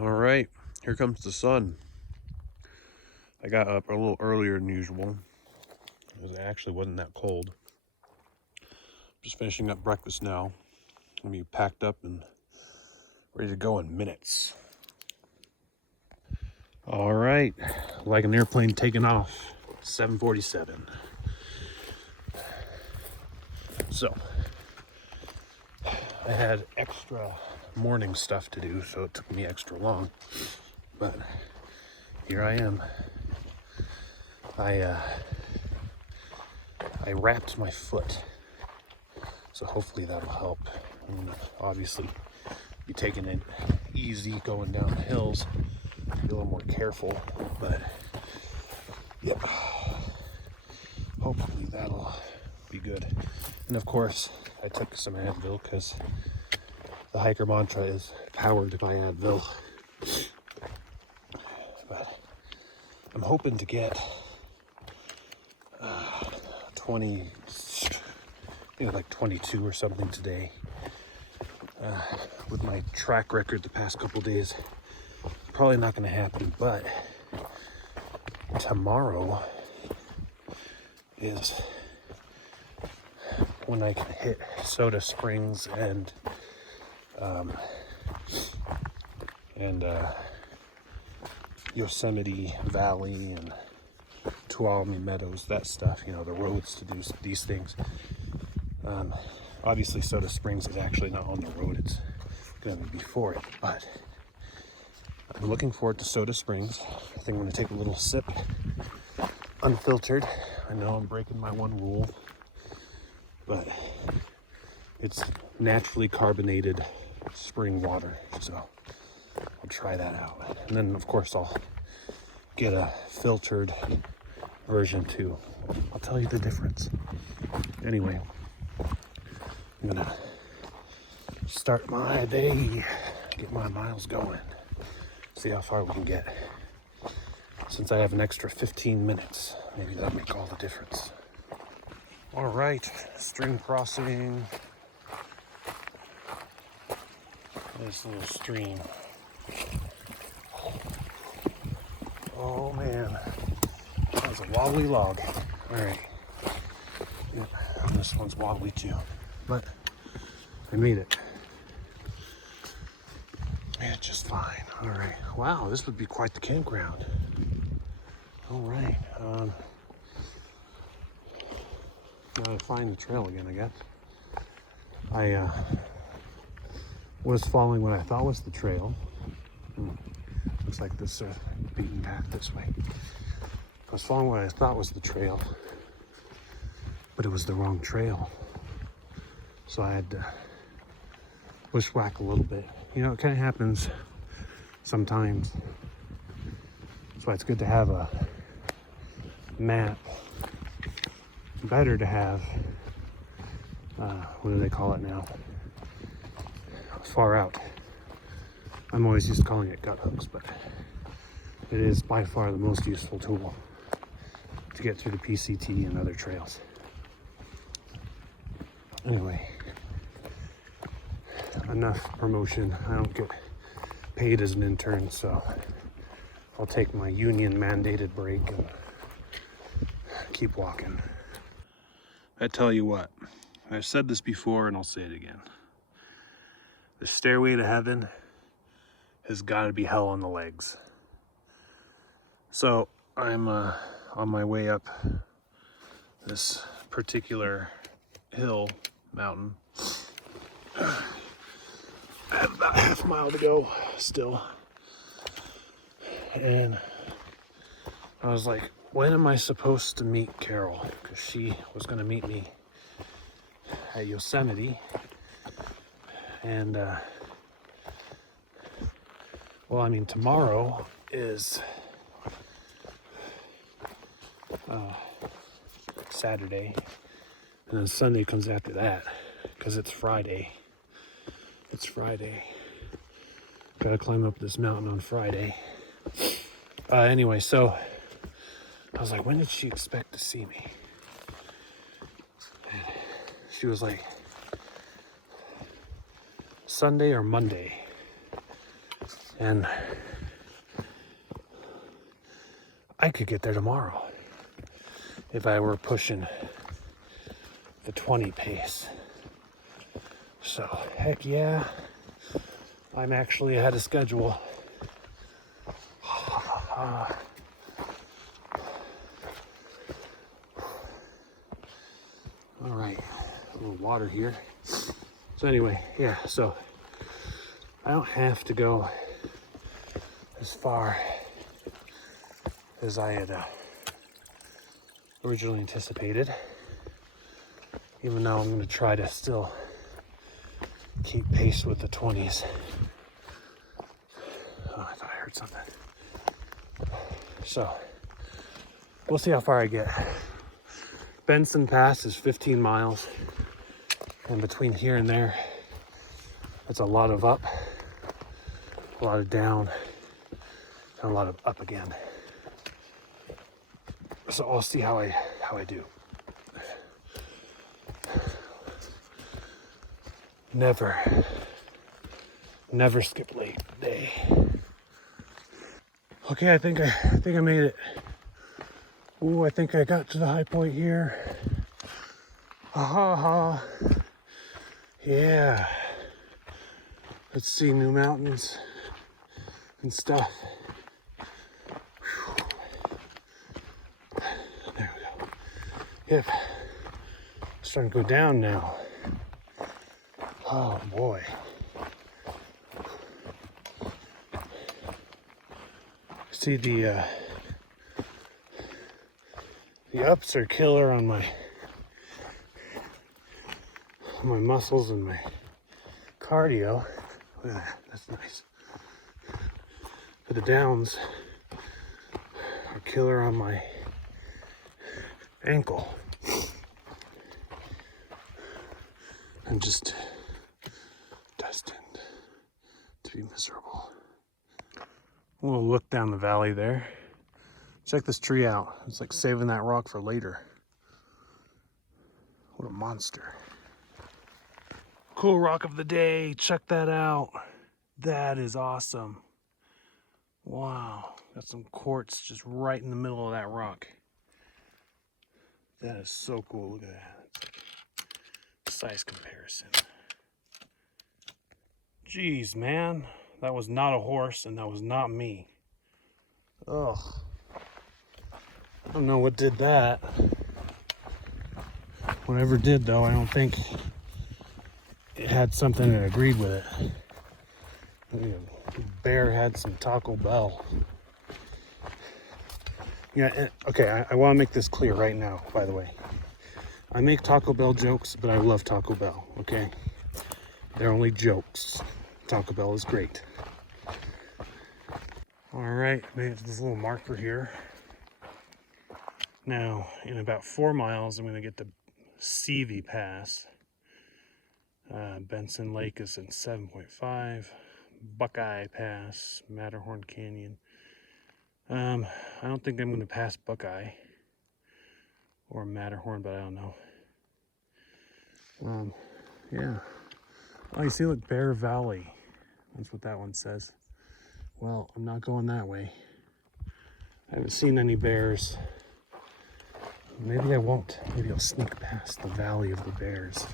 All right, here comes the sun. I got up a little earlier than usual because it actually wasn't that cold. Just finishing up breakfast now. I'm gonna be packed up and ready to go in minutes. All right, like an airplane taking off, 7:47. So I had extra morning stuff to do, so it took me extra long. But here I am. I wrapped my foot, so hopefully that'll help. I'm gonna obviously be taking it easy going down the hills, be a little more careful, but yep, hopefully that'll be good. And of course, I took some Advil because the hiker mantra is powered by Advil. But I'm hoping to get 20, I think like 22 or something today. With my track record the past couple days, probably not going to happen, but tomorrow is when I can hit Soda Springs and Yosemite Valley and Tuolumne Meadows, that stuff, you know, the roads to do these things. Obviously Soda Springs is actually not on the road, it's going to be before it, but I'm looking forward to Soda Springs. I think I'm going to take a little sip, unfiltered. I know I'm breaking my one rule, but it's naturally carbonated spring water, so I'll try that out. And then of course I'll get a filtered version too. I'll tell you the difference. Anyway, I'm gonna start my day, get my miles going, see how far we can get. Since I have an extra 15 minutes, maybe that'll make all the difference. All right, stream crossing. This little stream. Oh man, that was a wobbly log. All right, yep, this one's wobbly too, but I made it. Made it just fine. All right, wow, this would be quite the campground. All right, gotta find the trail again, I guess. I was following what I thought was the trail. Looks like this beaten path this way. I was following what I thought was the trail, but it was the wrong trail. So I had to bushwhack a little bit. You know, it kind of happens sometimes. That's why it's good to have a map. Better to have, what do they call it now? Far out. I'm always used to calling it gut hooks, but it is by far the most useful tool to get through the PCT and other trails. Anyway, enough promotion. I don't get paid as an intern, so I'll take my union mandated break and keep walking. I tell you what, I've said this before and I'll say it again. The stairway to heaven has got to be hell on the legs. So I'm on my way up this particular hill, mountain. I have about half a mile to go still. And I was like, when am I supposed to meet Carol? Because she was going to meet me at Yosemite. And, well, I mean, tomorrow is Saturday. And then Sunday comes after that. Because it's Friday. It's Friday. Gotta climb up this mountain on Friday. Anyway, so I was like, when did she expect to see me? And she was like, Sunday or Monday. And I could get there tomorrow if I were pushing the 20 pace. So, heck yeah, I'm actually ahead of schedule. All right, a little water here. So anyway, yeah, so I don't have to go as far as I had originally anticipated, even though I'm going to try to still keep pace with the 20s. Oh, I thought I heard something. So we'll see how far I get. Benson Pass is 15 miles, and between here and there, that's a lot of up, a lot of down, and a lot of up again. So I'll see how I do. Never skip leg day. Okay, I think I made it. Ooh, I think I got to the high point here. Ha. Yeah. Let's see, new mountains and stuff. Whew. There we go. Yep. Starting to go down now. Oh boy. See, the ups are killer on my muscles and my cardio. Look at that, that's nice. But the downs are killer on my ankle. I'm just destined to be miserable. We'll look down the valley there. Check this tree out. It's like saving that rock for later. What a monster. Cool rock of the day. Check that out. That is awesome. Wow. Got some quartz just right in the middle of that rock. That is so cool. Look at that. Size comparison. Jeez, man. That was not a horse and that was not me. Ugh. I don't know what did that. Whatever did though, I don't think it had something that agreed with it. The bear had some Taco Bell. Yeah, okay, I want to make this clear right now, by the way. I make Taco Bell jokes, but I love Taco Bell, okay? They're only jokes. Taco Bell is great. All right, made it to this little marker here. Now, in about 4 miles, I'm going to get to Seavey Pass. Benson Lake is in 7.5. Buckeye Pass, Matterhorn Canyon. I don't think I'm going to pass Buckeye or Matterhorn, but I don't know. Yeah. Oh, you see, look, Bear Valley. That's what that one says. Well, I'm not going that way. I haven't seen any bears. Maybe I won't. Maybe I'll sneak past the Valley of the Bears.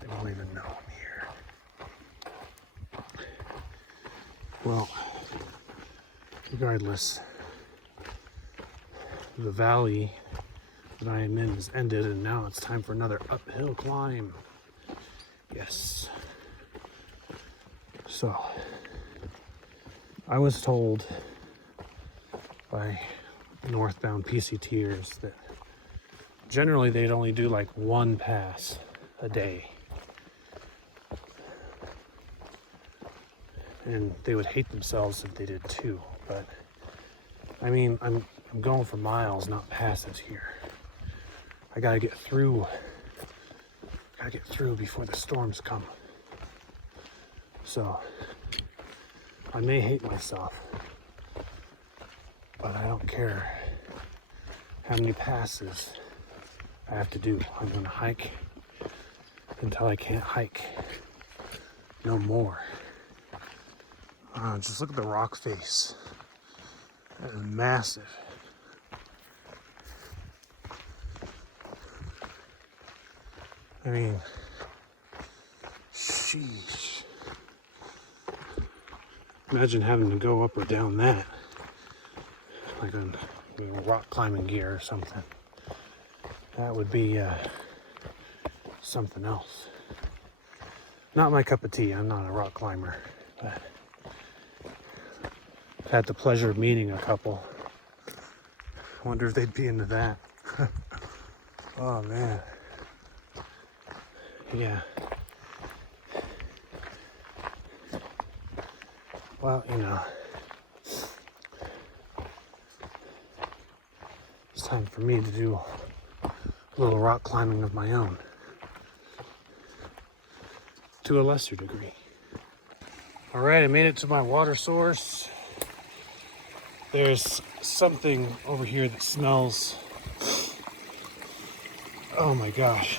They won't even know I'm here. Well, regardless, the valley that I am in has ended, and now it's time for another uphill climb. Yes. So, I was told by northbound PCTers that generally they'd only do like 1 pass a day. And they would hate themselves if they did 2. But I mean, I'm going for miles, not passes here. I gotta get through. Gotta get through before the storms come. So I may hate myself, but I don't care how many passes I have to do. I'm gonna hike until I can't hike no more. All Just look at the rock face. That is massive. I mean, sheesh. Imagine having to go up or down that, like on rock climbing gear or something. That would be something else. Not my cup of tea. I'm not a rock climber, but I've had the pleasure of meeting a couple. I wonder if they'd be into that. Oh man. Yeah. Well, you know, it's time for me to do a little rock climbing of my own, to a lesser degree. All right, I made it to my water source. There's something over here that smells, oh my gosh,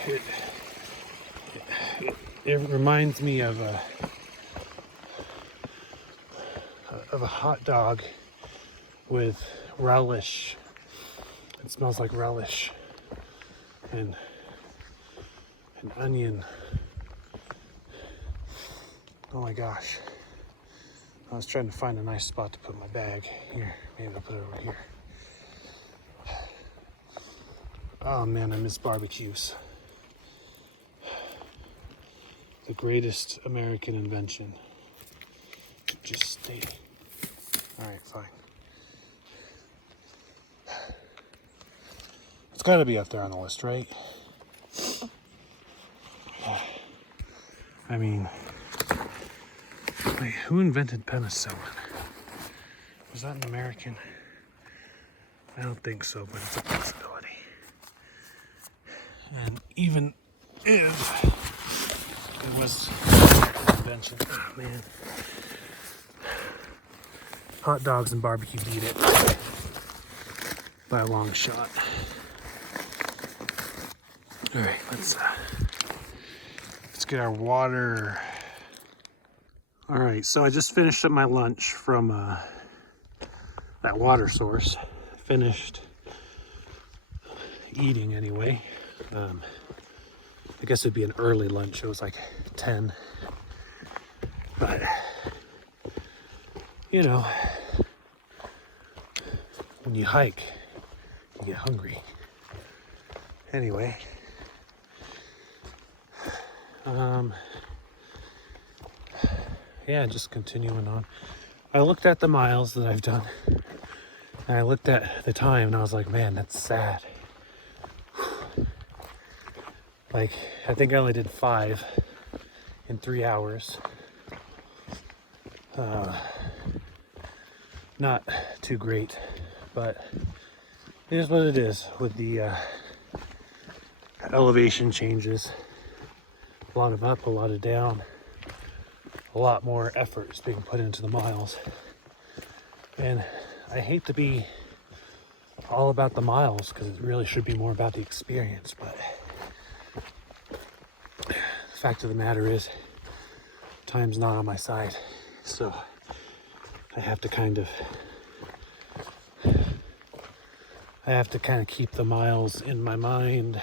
it reminds me of a hot dog with relish. It smells like relish and an onion. Oh my gosh. I was trying to find a nice spot to put my bag. Here, maybe I'll put it over here. Oh man, I miss barbecues. The greatest American invention. Just stay. All right, fine. It's got to be up there on the list, right? I mean, wait, who invented penicillin? Was that an American? I don't think so, but it's a possibility. And even if it was an invention, oh man. Hot dogs and barbecue beat it by a long shot. All right, let's get our water. All right, so I just finished up my lunch from that water source. Finished eating anyway. I guess it'd be an early lunch. It was like 10. But you know, when you hike, you get hungry. Anyway, yeah, just continuing on. I looked at the miles that I've done, and I looked at the time, and I was like, man, that's sad. Like, I think I only did 5 in 3 hours. Not too great, but it is what it is with the elevation changes. A lot of up, a lot of down. A lot more effort is being put into the miles. And I hate to be all about the miles because it really should be more about the experience, but the fact of the matter is time's not on my side. So I have to kind of keep the miles in my mind.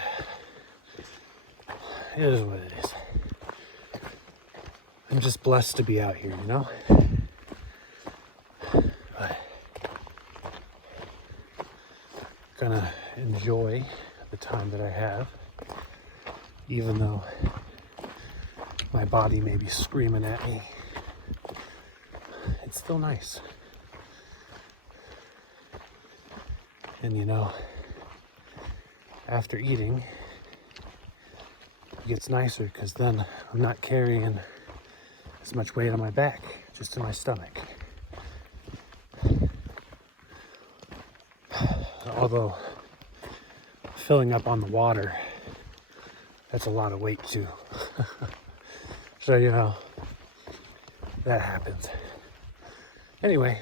It is what it is. I'm just blessed to be out here, you know? But gonna enjoy the time that I have, even though my body may be screaming at me. It's still nice. And you know, after eating, it gets nicer because then I'm not carrying as much weight on my back, just in my stomach. Although filling up on the water, that's a lot of weight too. So you know, that happens. Anyway,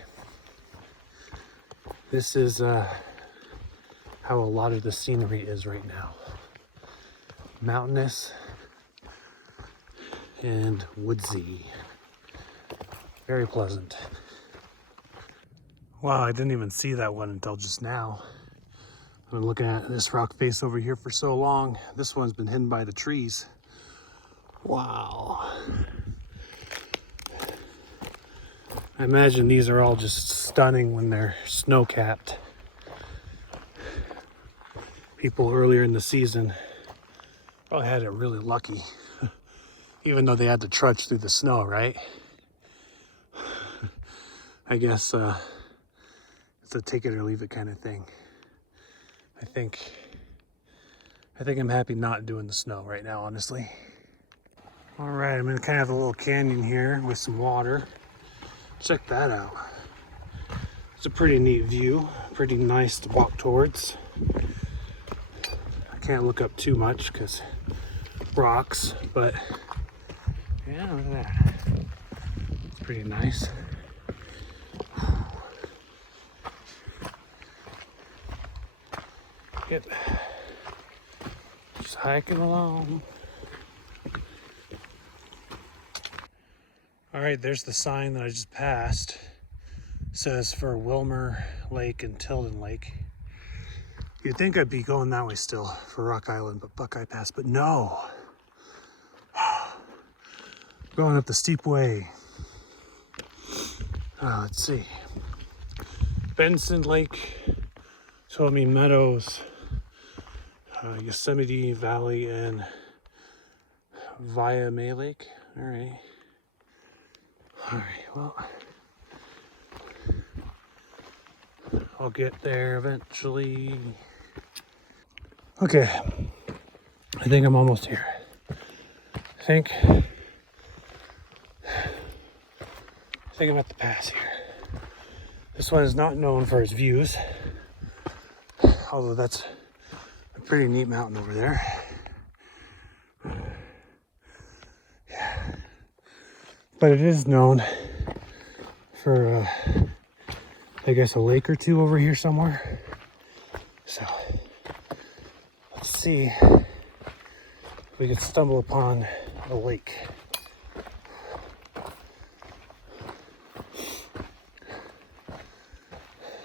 this is how a lot of the scenery is right now. Mountainous and woodsy. Very pleasant. Wow, I didn't even see that one until just now. I've been looking at this rock face over here for so long. This one's been hidden by the trees. Wow. I imagine these are all just stunning when they're snow-capped. People earlier in the season probably had it really lucky, even though they had to trudge through the snow, right? I guess it's a take it or leave it kind of thing. I think I'm happy not doing the snow right now, honestly. All right, I'm in kind of a little canyon here with some water. Check that out. It's a pretty neat view, pretty nice to walk towards. I can't look up too much because rocks, but yeah, look at that. It's pretty nice. Yep. Just hiking along. All right, there's the sign that I just passed. It says for Wilmer Lake and Tilden Lake. You'd think I'd be going that way still for Rock Island, but Buckeye Pass, but no. Going up the steep way. Let's see. Benson Lake, Tuolumne Meadows, Yosemite Valley, and Via May Lake. All right, well, I'll get there eventually. Okay, I think I'm almost here. I think I'm at the pass here. This one is not known for its views, although that's a pretty neat mountain over there. Yeah. But it is known for, I guess, a lake or two over here somewhere. So, let's see if we can stumble upon a lake.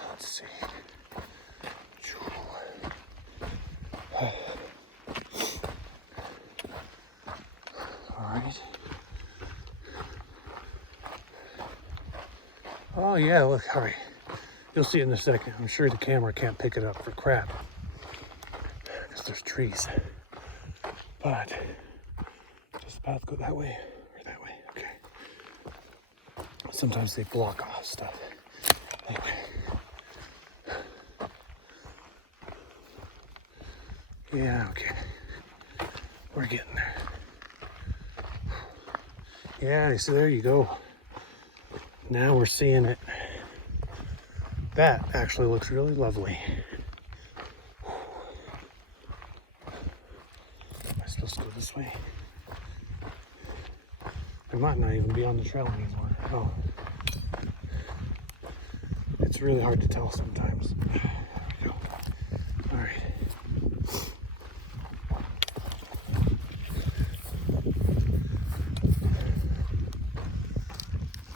Let's see. All right. Oh yeah, look, all right. You'll see it in a second. I'm sure the camera can't pick it up for crap because there's trees. But does the path go that way or that way? Okay. Sometimes they block off stuff. Anyway. Yeah, okay. We're getting there. Yeah, so there you go. Now we're seeing it. That actually looks really lovely. Am I supposed to go this way? I might not even be on the trail anymore. Oh. It's really hard to tell sometimes. There we go. All right.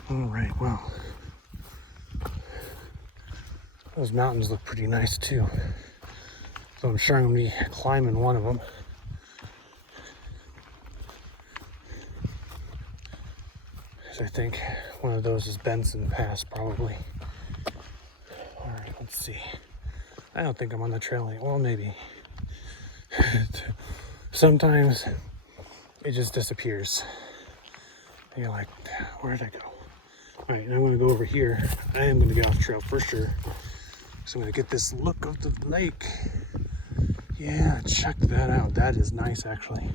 All right, well, those mountains look pretty nice too. So I'm sure I'm gonna be climbing one of them. I think one of those is Benson Pass, probably. All right, let's see. I don't think I'm on the trail anymore. Well, maybe. Sometimes it just disappears. And you're like, where did I go? All right, and I'm gonna go over here. I am gonna get off trail for sure. So I'm gonna get this look of the lake. Yeah, check that out. That is nice, actually.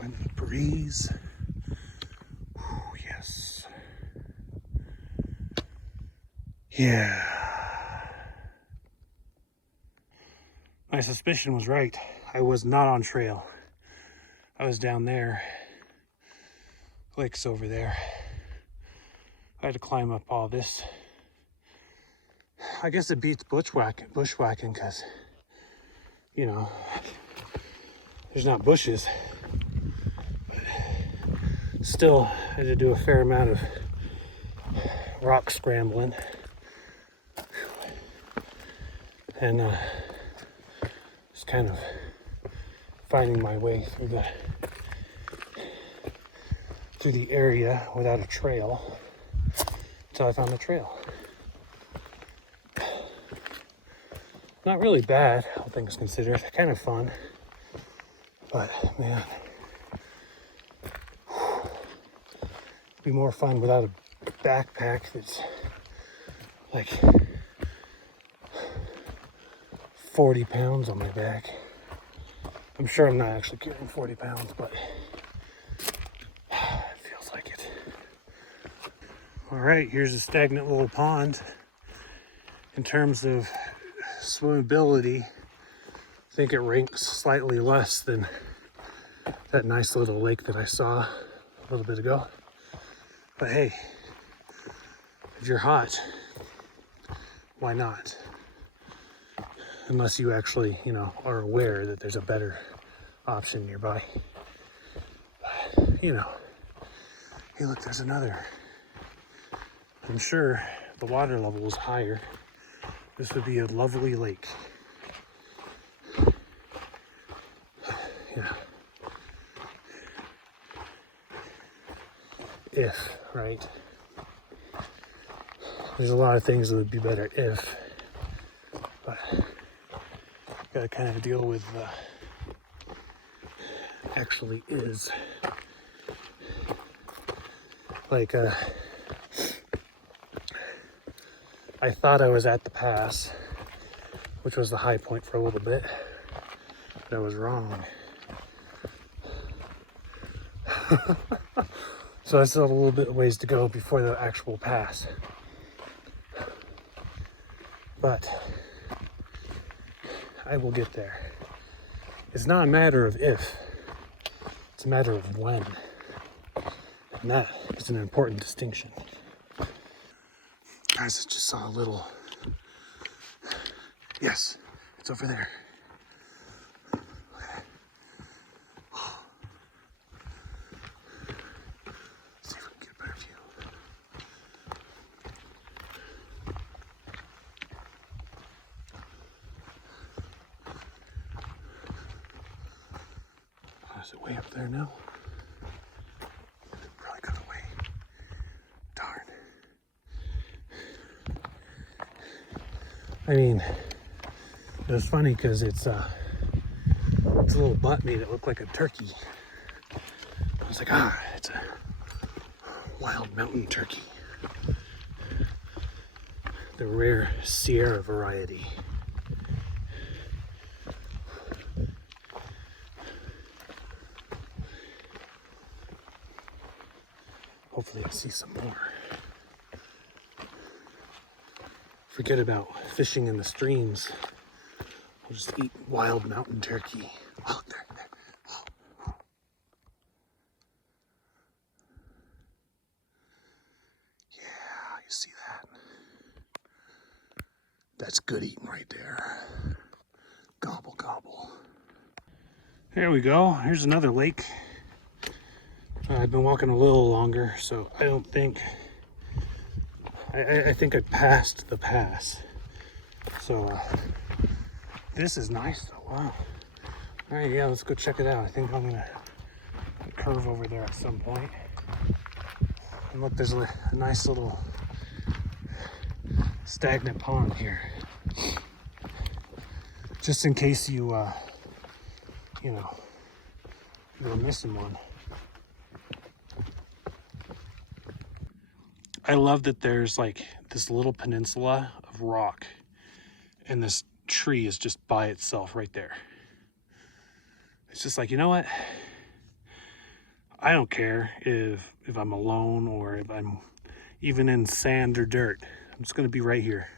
And the breeze. Yes. Yeah. My suspicion was right. I was not on trail. I was down there. Lake's over there. I had to climb up all this. I guess it beats bushwhacking because, you know, there's not bushes. But still, I had to do a fair amount of rock scrambling. And just kind of finding my way through the area without a trail until I found a trail. Not really bad, all things considered. Kind of fun, but man, it'd be more fun without a backpack that's like 40 pounds on my back. I'm sure I'm not actually carrying 40 pounds, but it feels like it. All right, here's a stagnant little pond. In terms of swimmability, I think it ranks slightly less than that nice little lake that I saw a little bit ago. But hey, if you're hot, why not? Unless you actually, are aware that there's a better option nearby. But, hey, look, there's another. I'm sure the water level is higher. This would be a lovely lake. Yeah. If, right? There's a lot of things that would be better if, but gotta kind of deal with actually is. Like, I thought I was at the pass, which was the high point for a little bit, but I was wrong. So I still have a little bit of ways to go before the actual pass. But I will get there. It's not a matter of if, it's a matter of when. And that is an important distinction. Guys, I just saw a little, yes, it's over there. Look at that. Oh. Let's see if we can get a better view. Oh, is it way up there now? Probably got away. Darn. I mean, it was funny because it's a little butt made it look like a turkey. I was like, it's a wild mountain turkey. The rare Sierra variety. Hopefully I see some more. Forget about fishing in the streams. We'll just eat wild mountain turkey. Oh, there. Oh. Yeah, you see that? That's good eating right there. Gobble, gobble. There we go. Here's another lake. I've been walking a little longer, so I don't think... I think I passed the pass. So, this is nice though, wow. All right, yeah, let's go check it out. I think I'm gonna curve over there at some point. And look, there's a nice little stagnant pond here. Just in case you were missing one. I love that there's like this little peninsula of rock and this tree is just by itself right there. It's just like, you know what? I don't care if I'm alone or if I'm even in sand or dirt. I'm just gonna be right here.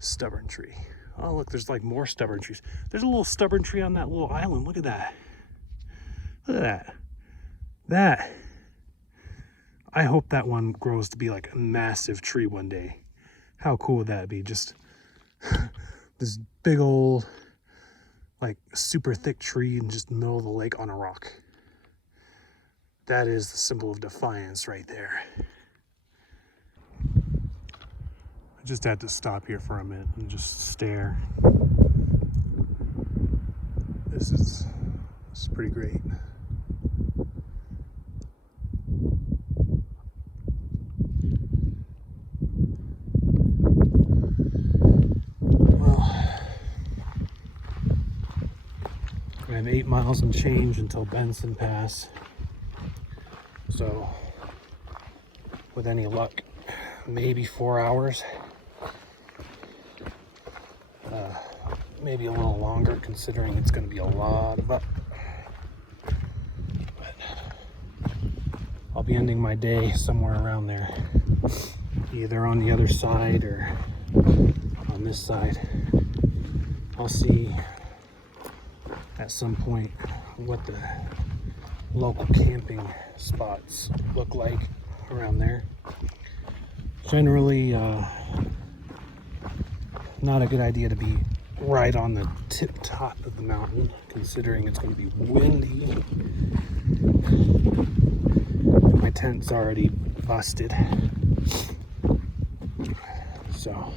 Stubborn tree. Oh, look, there's like more stubborn trees. There's a little stubborn tree on that little island. Look at that. Look at that. That. I hope that one grows to be like a massive tree one day. How cool would that be? Just this big old, like super thick tree in just the middle of the lake on a rock. That is the symbol of defiance right there. I just had to stop here for a minute and just stare. This is pretty great. Well, I have 8 miles and change until Benson Pass. So, with any luck, maybe 4 hours. Maybe a little longer, considering it's going to be a lot of up. But I'll be ending my day somewhere around there, either on the other side or on this side. I'll see at some point what the local camping spots look like around there. Generally, not a good idea to be right on the tip top of the mountain, considering it's going to be windy. My tent's already busted, so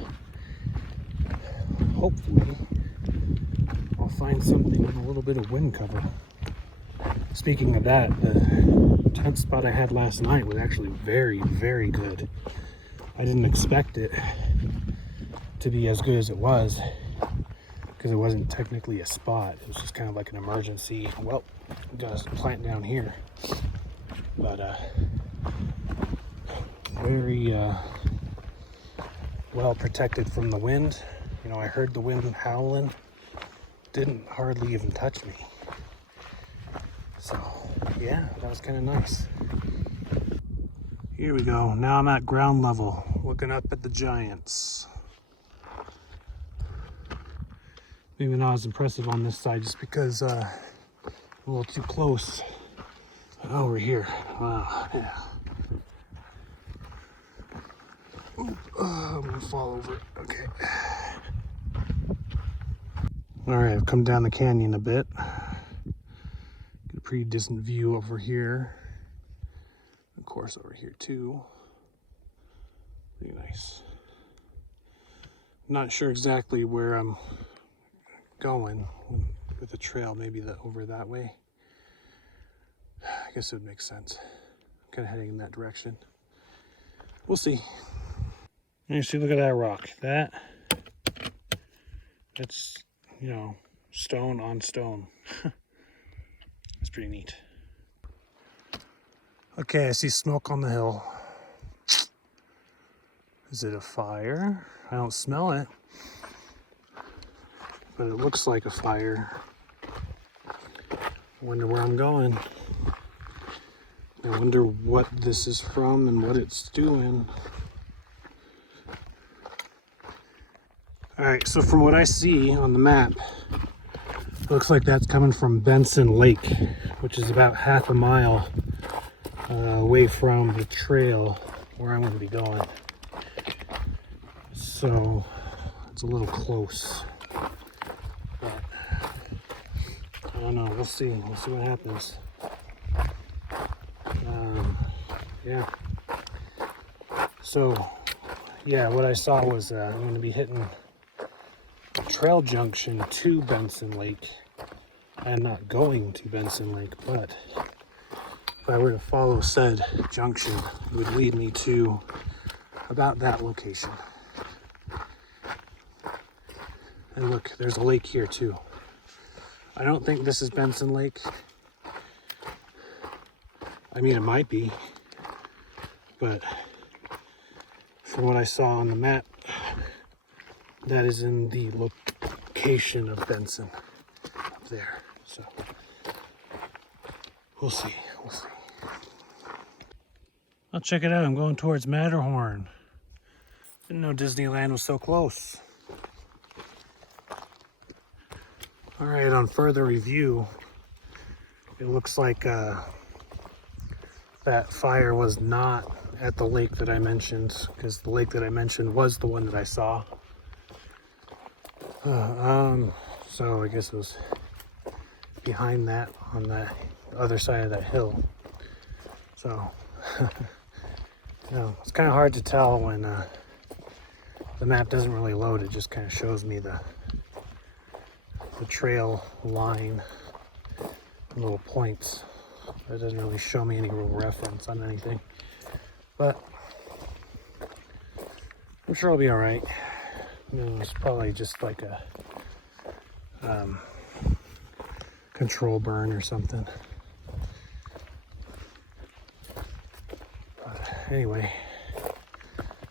hopefully I'll find something with a little bit of wind cover. Speaking of that, the tent spot I had last night was actually very, very good. I didn't expect it to be as good as it was, because it wasn't technically a spot. It was just kind of like an emergency, well, got a plant down here. But very well protected from the wind. You know, I heard the wind howling, didn't hardly even touch me. So yeah, that was kind of nice. Here we go. Now I'm at ground level, looking up at the giants. Maybe not as impressive on this side, just because a little too close. Over here, wow, yeah. Oop, I'm gonna fall over. Okay. All right, I've come down the canyon a bit. Get a pretty decent view over here. Of course, over here too. Pretty nice. Not sure exactly where I'm going with the trail, maybe over that way. I guess it would make sense. I'm kind of heading in that direction. We'll see. And you see, look at that rock. That's, you know, stone on stone. It's pretty neat. Okay, I see smoke on the hill. Is it a fire? I don't smell it, but it looks like a fire. I wonder where I'm going. I wonder what this is from and what it's doing. All right, so from what I see on the map, it looks like that's coming from Benson Lake, which is about half a mile away from the trail where I'm going to be going. So it's a little close, but I don't know. We'll see. We'll see what happens. Yeah. So, yeah, what I saw was I'm going to be hitting a trail junction to Benson Lake. I am not going to Benson Lake, but if I were to follow said junction, it would lead me to about that location. And look, there's a lake here too. I don't think this is Benson Lake. I mean, it might be, but from what I saw on the map, that is in the location of Benson up there. So we'll see. We'll see. I'll check it out. I'm going towards Matterhorn. Didn't know Disneyland was so close. All right, on further review, it looks like that fire was not at the lake that I mentioned, because the lake that I mentioned was the one that I saw. So I guess it was behind that, on the other side of that hill. So, it's kind of hard to tell when the map doesn't really load. It just kind of shows me the trail line, little points. It doesn't really show me any real reference on anything, but I'm sure I'll be all right. It's probably just like a control burn or something. But anyway,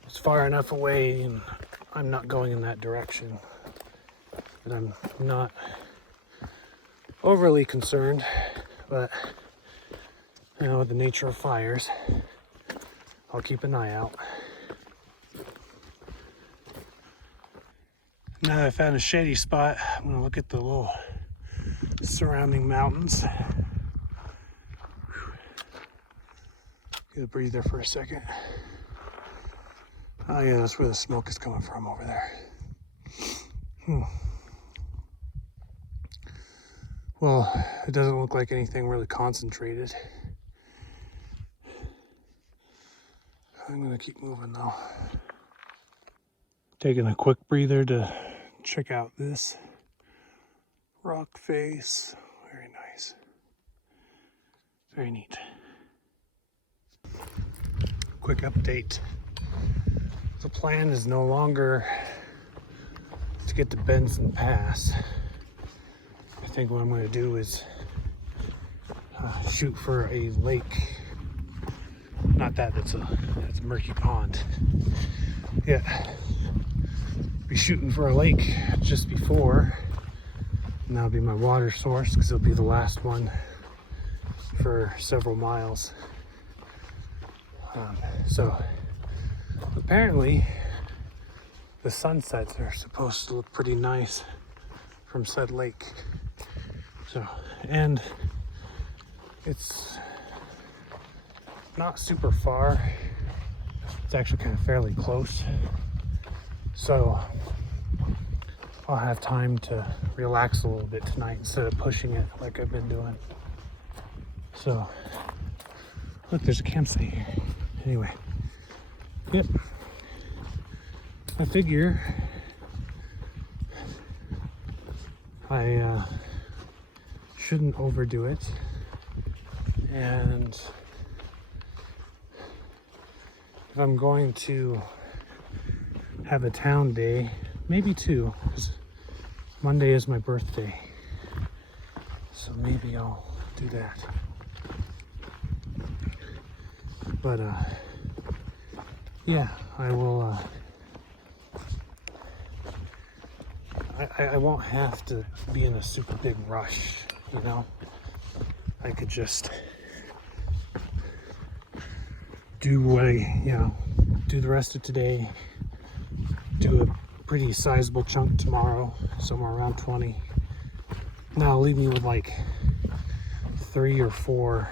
it's far enough away and I'm not going in that direction, but I'm not overly concerned. But with the nature of fires, I'll keep an eye out. Now that I found a shady spot, I'm gonna look at the little surrounding mountains. Get a breather for a second. Oh yeah, that's where the smoke is coming from over there. Well, it doesn't look like anything really concentrated. I'm gonna keep moving though. Taking a quick breather to check out this rock face. Very nice. Very neat. Quick update. The plan is no longer to get to Benson Pass. I think what I'm going to do is shoot for a lake. Not that, that's a murky pond. Yeah. Be shooting for a lake just before, and that'll be my water source because it'll be the last one for several miles. So apparently the sunsets are supposed to look pretty nice from said lake. So, and it's not super far. It's actually kind of fairly close. So I'll have time to relax a little bit tonight instead of pushing it like I've been doing. So, look, there's a campsite here. Anyway, yep. I figure I shouldn't overdo it. And if I'm going to have a town day, maybe two, because Monday is my birthday, so maybe I'll do that. But yeah, I will I won't have to be in a super big rush, you know. I could just do what do the rest of today, do a pretty sizable chunk tomorrow, somewhere around 20. Now leave me with like 3 or 4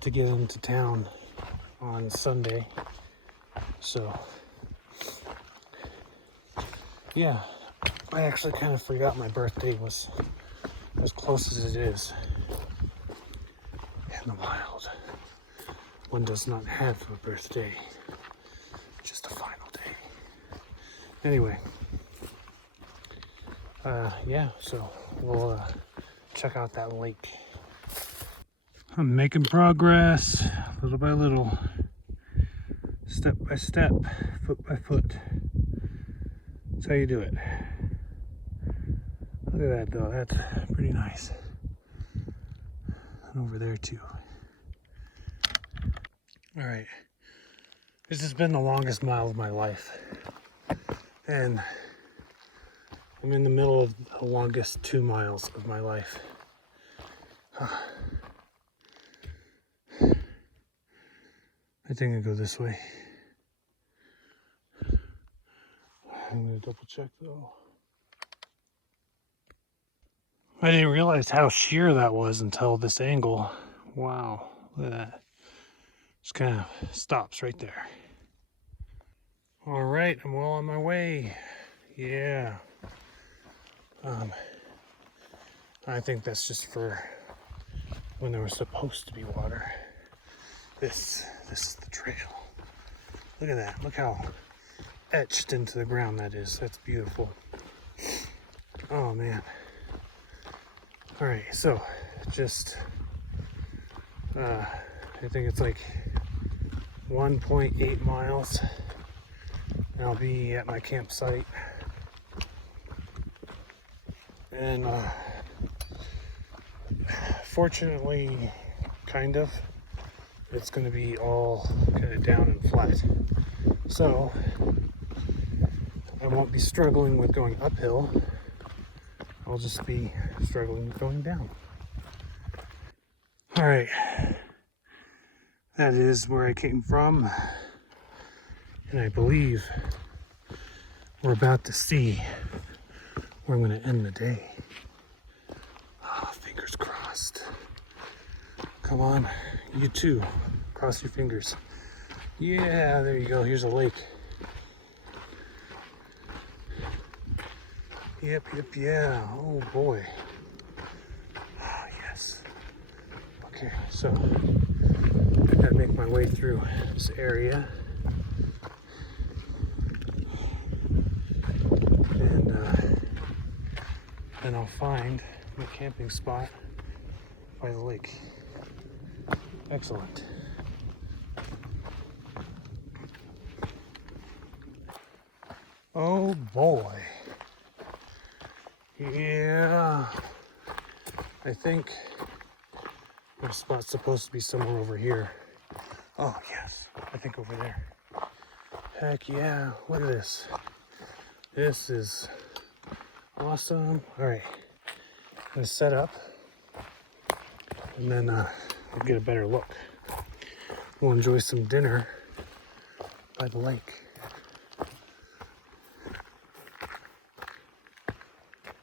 to get into town on Sunday. So yeah, I actually kind of forgot my birthday was as close as it is in the wild. One does not have a birthday, just a final day. Anyway, yeah, so we'll check out that lake. I'm making progress, little by little, step by step, foot by foot. That's how you do it. Look at that though, that's pretty nice. And over there too. All right, this has been the longest mile of my life. And I'm in the middle of the longest 2 miles of my life. I think I go this way. I'm gonna double check though. I didn't realize how sheer that was until this angle. Wow, look at that. Just kind of stops right there. All right, I'm well on my way. Yeah. I think that's just for when there was supposed to be water. This is the trail. Look at that. Look how etched into the ground that is. That's beautiful. Oh man. All right, so just I think it's like 1.8 miles. And I'll be at my campsite. And fortunately, kind of, it's going to be all kind of down and flat. So I won't be struggling with going uphill. I'll just be struggling with going down. All right, that is where I came from. And I believe we're about to see where I'm going to end the day. Oh, fingers crossed. Come on, you too. Cross your fingers. Yeah, there you go. Here's a lake. Yep, yeah. Oh boy. Oh, yes. Okay, so I gotta make my way through this area. And I'll find my camping spot by the lake. Excellent. Oh boy. Yeah. I think my spot's supposed to be somewhere over here. Oh yes, I think over there. Heck yeah, look at this. This is awesome. All right, I'm gonna set up and then I'll get a better look. We'll enjoy some dinner by the lake.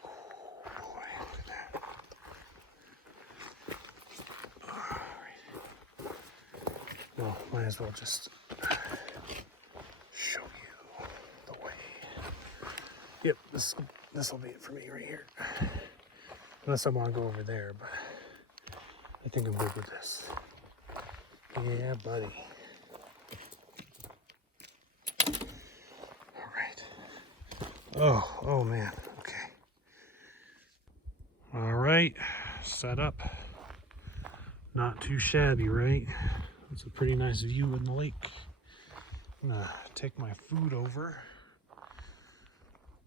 Oh boy, look at that. All right. Well, might as well just show you the way. Yep, this will be it for me right here. Unless I want to go over there, but I think I'm good with this. Yeah, buddy. All right. Oh man. Okay. All right. Set up. Not too shabby, right? It's a pretty nice view in the lake. I'm gonna take my food over.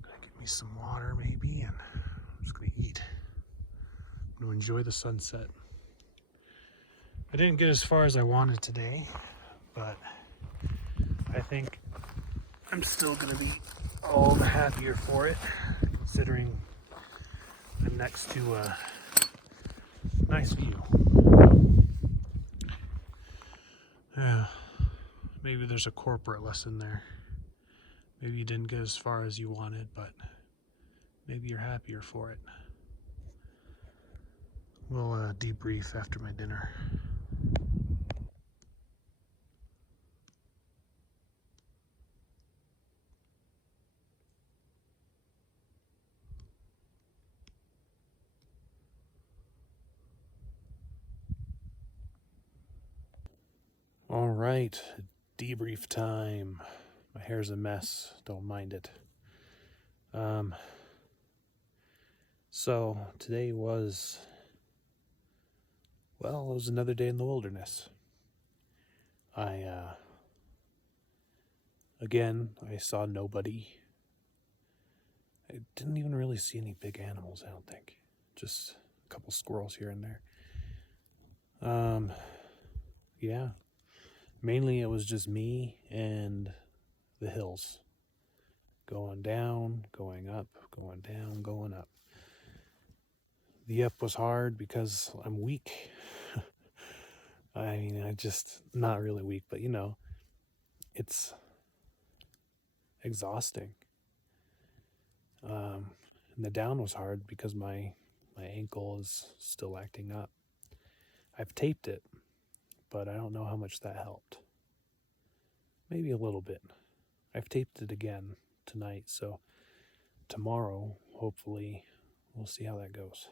Gonna get me some water maybe, and I'm just gonna eat. I'm gonna enjoy the sunset. I didn't get as far as I wanted today, but I think I'm still gonna be all the happier for it, considering I'm next to a nice view. Yeah, maybe there's a corporate lesson there. Maybe you didn't get as far as you wanted, but maybe you're happier for it. We'll debrief after my dinner. All right, debrief time. My hair's a mess, don't mind it. So today was, well, it was another day in the wilderness. Again, I saw nobody. I didn't even really see any big animals, I don't think. Just a couple squirrels here and there. Yeah. Mainly it was just me and the hills. Going down, going up, going down, going up. The up was hard because I'm weak. I mean, I just, not really weak, but you know, it's exhausting. And the down was hard because my ankle is still acting up. I've taped it, but I don't know how much that helped. Maybe a little bit. I've taped it again tonight, so tomorrow, hopefully, we'll see how that goes.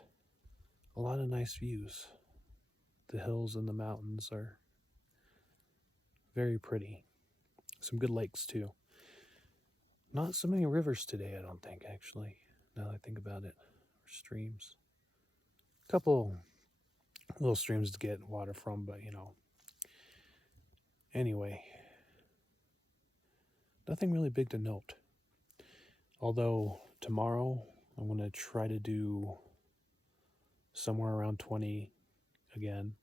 A lot of nice views. The hills and the mountains are Very pretty. Some good lakes too. Not so many rivers today, I don't think, actually, now that I think about it. Or streams. A couple little streams to get water from, but Anyway, nothing really big to note. Although tomorrow I'm going to try to do somewhere around 20 again.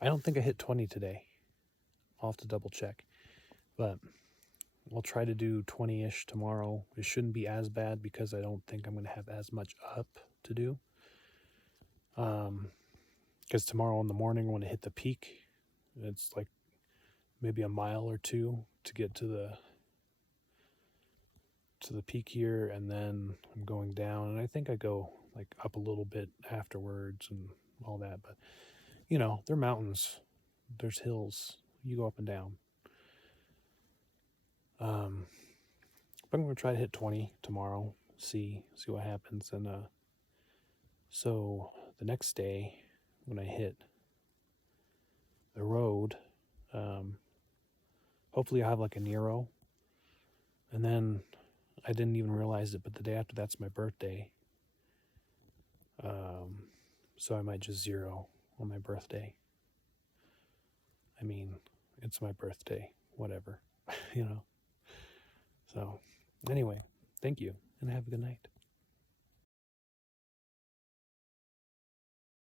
I don't think I hit 20 today. I'll have to double check. But I'll try to do 20-ish tomorrow. It shouldn't be as bad because I don't think I'm going to have as much up to do. Because tomorrow in the morning when I hit the peak, it's like maybe a mile or two to get to the peak here, and then I'm going down, and I think I go like up a little bit afterwards and all that. But they're mountains, there's hills, you go up and down. But I'm gonna try to hit 20 tomorrow, see what happens. And so the next day when I hit the road, hopefully I have like a Nero. And then I didn't even realize it, but the day after that's my birthday. So I might just zero on my birthday. I mean, it's my birthday, whatever, So anyway, thank you and have a good night.